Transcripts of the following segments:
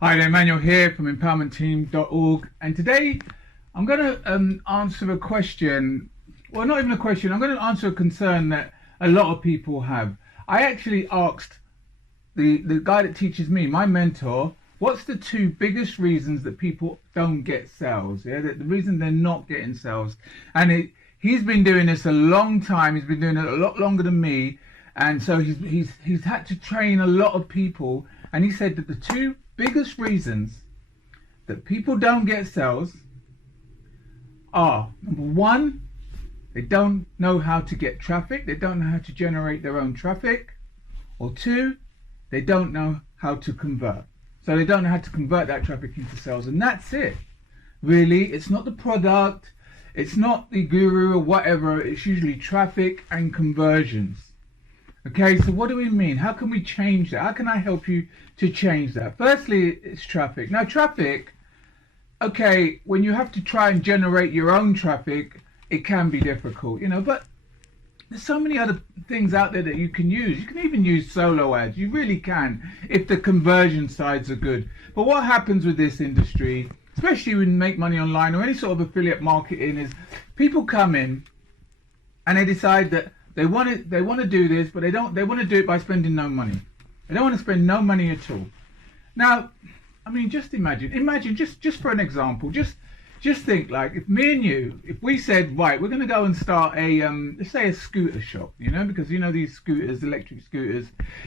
Hi there, Emmanuel here from empowermentteam.org, and today I'm going to answer a question. Well, not even a question. I'm going to answer a concern that a lot of people have. I actually asked the guy that teaches me, my mentor, what's the two biggest reasons that people don't get sales? Yeah, the reason they're not getting sales, and he's been doing this a long time. He's been doing it a lot longer than me, and so he's had to train a lot of people. And he said that the two biggest reasons that people don't get sales are, number one, they don't know how to get traffic. They don't know how to generate their own traffic. Or two, they don't know how to convert. So they don't know how to convert that traffic into sales. And that's it. Really, it's not the product. It's not the guru or whatever. It's usually traffic and conversions. Okay, so what do we mean? How can we change that? How can I help you to change that? Firstly, it's traffic. Now, traffic, okay, when you have to try and generate your own traffic, it can be difficult, but there's so many other things out there that you can use. You can even use solo ads. You really can, if the conversion sides are good. But what happens with this industry, especially when you make money online or any sort of affiliate marketing, is people come in and they decide that they want to do this, but they want to do it by spending no money. They don't want to spend no money at all. Now, I mean, just imagine just for an example, just think, like, if me and you, if we said, right, we're going to go and start a let's say a scooter shop, because these scooters, electric scooters,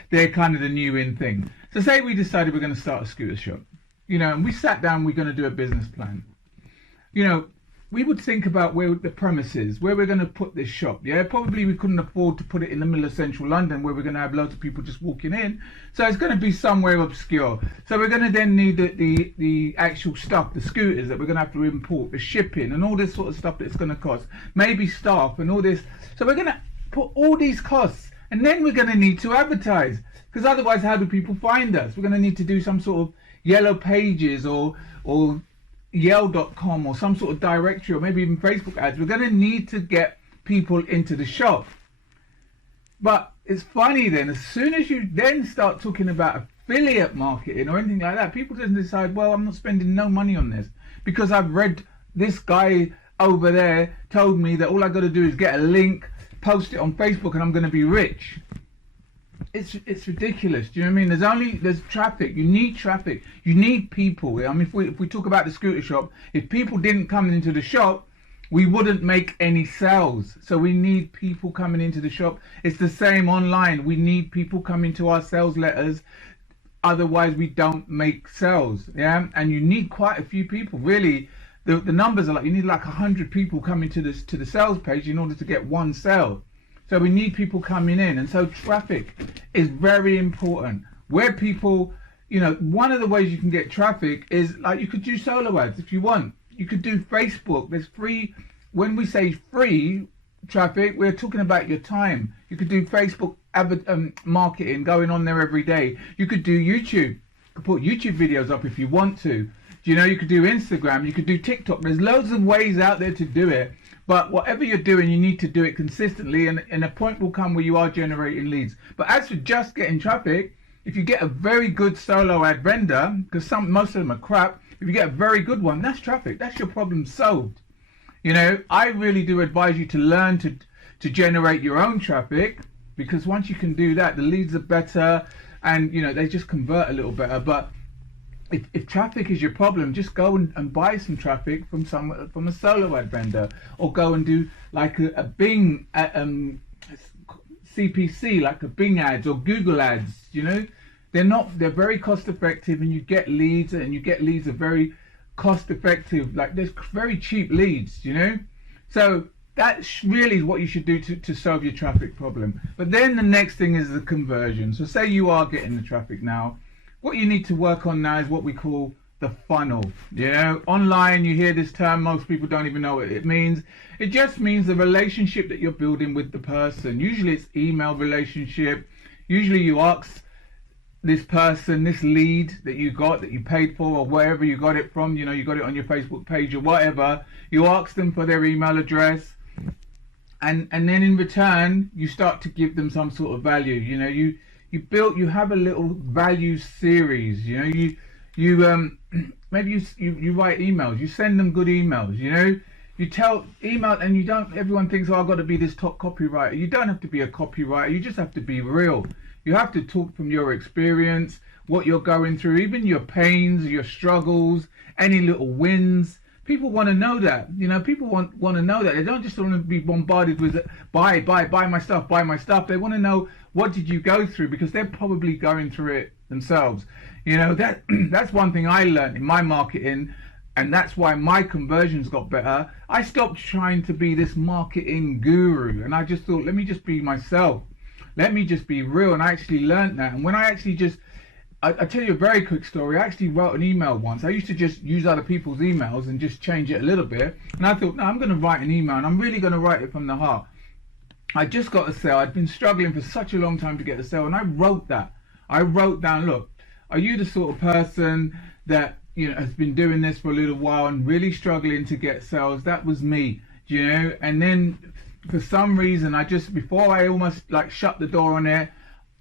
they're kind of the new in thing. So say we decided we're going to start a scooter shop, and we sat down, we're going to do a business plan. We would think about where the premises, where we're going to put this shop. Yeah, probably we couldn't afford to put it in the middle of central London where we're going to have loads of people just walking in. So it's going to be somewhere obscure. So we're going to then need the actual stuff, the scooters that we're going to have to import, the shipping and all this sort of stuff that it's going to cost. Maybe staff and all this. So we're going to put all these costs, and then we're going to need to advertise, because otherwise how do people find us? We're going to need to do some sort of yellow pages or Yale.com or some sort of directory, or maybe even Facebook ads. We're going to need to get people into the shop. But it's funny then, as soon as you then start talking about affiliate marketing or anything like that, people just decide, well, I'm not spending no money on this because I've read this guy over there told me that all I got to do is get a link, post it on Facebook, and I'm going to be rich. It's ridiculous. Do you know what I mean? There's traffic. You need traffic. You need people. I mean, if we talk about the scooter shop, if people didn't come into the shop, we wouldn't make any sales. So we need people coming into the shop. It's the same online. We need people coming to our sales letters. Otherwise, we don't make sales. Yeah, and you need quite a few people. Really, the numbers are like, you need like 100 people coming to the sales page in order to get one sale. So we need people coming in, and so traffic is very important. Where people, one of the ways you can get traffic is, like, you could do solo ads if you want. You could do Facebook. There's free. When we say free traffic, we're talking about your time. You could do Facebook marketing, going on there every day. You could do YouTube. You could put YouTube videos up if you want to. You could do Instagram. You could do TikTok. There's loads of ways out there to do it. But whatever you're doing, you need to do it consistently, and a point will come where you are generating leads. But as for just getting traffic, if you get a very good solo ad vendor, because most of them are crap, if you get a very good one, that's traffic. That's your problem solved. I really do advise you to learn to generate your own traffic, because once you can do that, the leads are better, and they just convert a little better. But if traffic is your problem, just go and buy some traffic from a solo ad vendor, or go and do like a Bing CPC, like a Bing ads or Google ads. They're very cost effective, and you get leads, and you get leads are very cost effective. Like, there's very cheap leads. So that's really what you should do to solve your traffic problem. But then the next thing is the conversion. So say you are getting the traffic now. What you need to work on now is what we call the funnel. Online, you hear this term, most people don't even know what it means. It just means the relationship that you're building with the person. Usually it's email relationship. Usually you ask this person, this lead that you got, that you paid for, or wherever you got it from, you got it on your Facebook page or whatever, you ask them for their email address, and then in return you start to give them some sort of value. You have a little value series. You maybe you write emails. You send them good emails. You know, you tell email, and you don't. Everyone thinks, oh, I've got to be this top copywriter. You don't have to be a copywriter. You just have to be real. You have to talk from your experience, what you're going through, even your pains, your struggles, any little wins. People want to know that. You know, people want to know that. They don't just want to be bombarded with buy my stuff, buy my stuff. They want to know, what did you go through, because they're probably going through it themselves. You know, that's one thing I learned in my marketing, and that's why my conversions got better. I stopped trying to be this marketing guru, and I just thought, let me just be myself. Let me just be real. And I actually learned that. And when I actually just, I'll tell you a very quick story. I actually wrote an email once. I used to just use other people's emails and just change it a little bit. And I thought, no, I'm going to write an email, and I'm really going to write it from the heart. I just got a sale. I'd been struggling for such a long time to get a sale, and I wrote that. I wrote down, look, are you the sort of person that, you know, has been doing this for a little while and really struggling to get sales? That was me, you know. And then for some reason, before I almost like shut the door on it,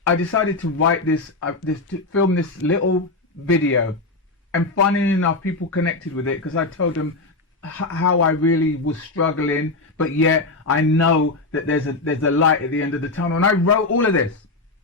I decided to write to film this little video. And funny enough, people connected with it because I told them how I really was struggling, but yet I know that there's a light at the end of the tunnel. And I wrote all of this.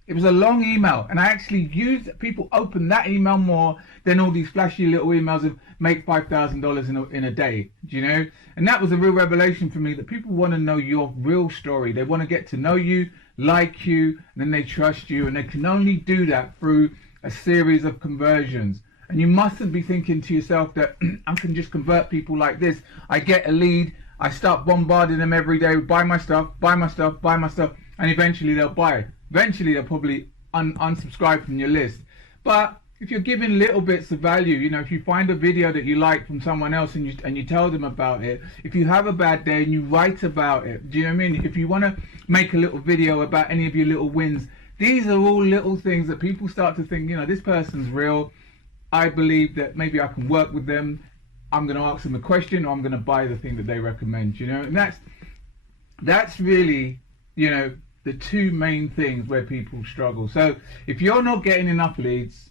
It was a long email, and I actually used, people opened that email more than all these flashy little emails of make $5,000 in a day, do you know? And that was a real revelation for me, that people want to know your real story. They want to get to know you, like you, and then they trust you, and they can only do that through a series of conversions. And you mustn't be thinking to yourself that I can just convert people like this. I get a lead, I start bombarding them every day, buy my stuff, buy my stuff, buy my stuff, and eventually they'll buy. Eventually they'll probably unsubscribe from your list. But if you're giving little bits of value, you know, if you find a video that you like from someone else and you tell them about it, if you have a bad day and you write about it, do you know what I mean? If you want to make a little video about any of your little wins, these are all little things that people start to think, you know, this person's real. I believe that maybe I can work with them. I'm going to ask them a question, or I'm going to buy the thing that they recommend, you know. And that's really, you know, the two main things where people struggle. So if you're not getting enough leads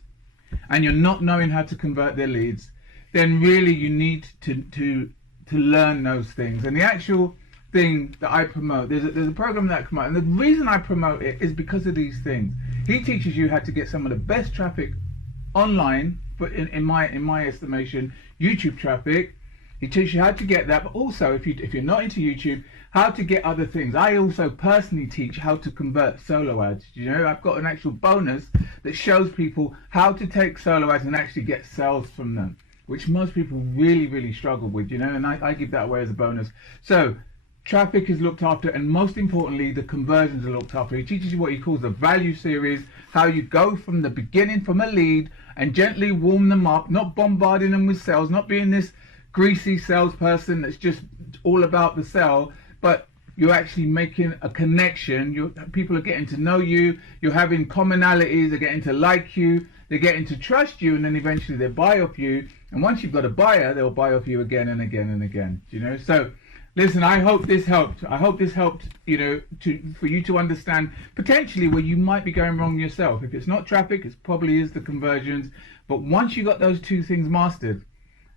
and you're not knowing how to convert their leads, then really you need to learn those things. And the actual thing that I promote, there's a program that I promote, and the reason I promote it is because of these things. He teaches you how to get some of the best traffic online, but in my estimation, YouTube traffic. He teaches you how to get that, but also if you're not into YouTube, how to get other things. I also personally teach how to convert solo ads. You know, I've got an actual bonus that shows people how to take solo ads and actually get sales from them, which most people really, really struggle with, you know, and I give that away as a bonus. So traffic is looked after, and most importantly, the conversions are looked after. He teaches you what he calls the value series, how you go from the beginning, from a lead, and gently warm them up, not bombarding them with sales, not being this greasy salesperson that's just all about the sell, but you're actually making a connection. People are getting to know you, you're having commonalities, they're getting to like you, they're getting to trust you, and then eventually they buy off you. And once you've got a buyer, they'll buy off you again and again and again, you know. So listen, I hope this helped. I hope this helped, you know, for you to understand potentially where you might be going wrong yourself. If it's not traffic, it probably is the conversions. But once you got those two things mastered,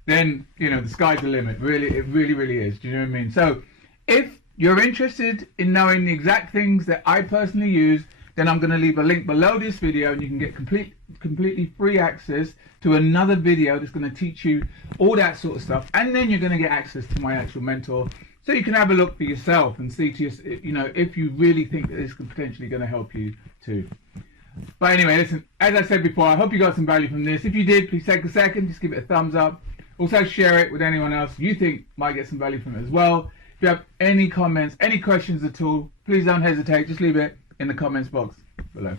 then, you know, the sky's the limit. Really, it really, really is. Do you know what I mean? So if you're interested in knowing the exact things that I personally use, then I'm going to leave a link below this video, and you can get completely free access to another video that's going to teach you all that sort of stuff. And then you're going to get access to my actual mentor, so you can have a look for yourself and see to you know, if you really think that this could potentially going to help you too. But anyway, listen, as I said before, I hope you got some value from this. If you did, please take a second, just give it a thumbs up. Also share it with anyone else you think might get some value from it as well. If you have any comments, any questions at all, please don't hesitate. Just leave it in the comments box below.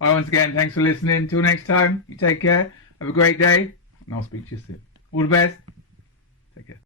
All right, once again, thanks for listening. Until next time, you take care. Have a great day, and I'll speak to you soon. All the best. Take care.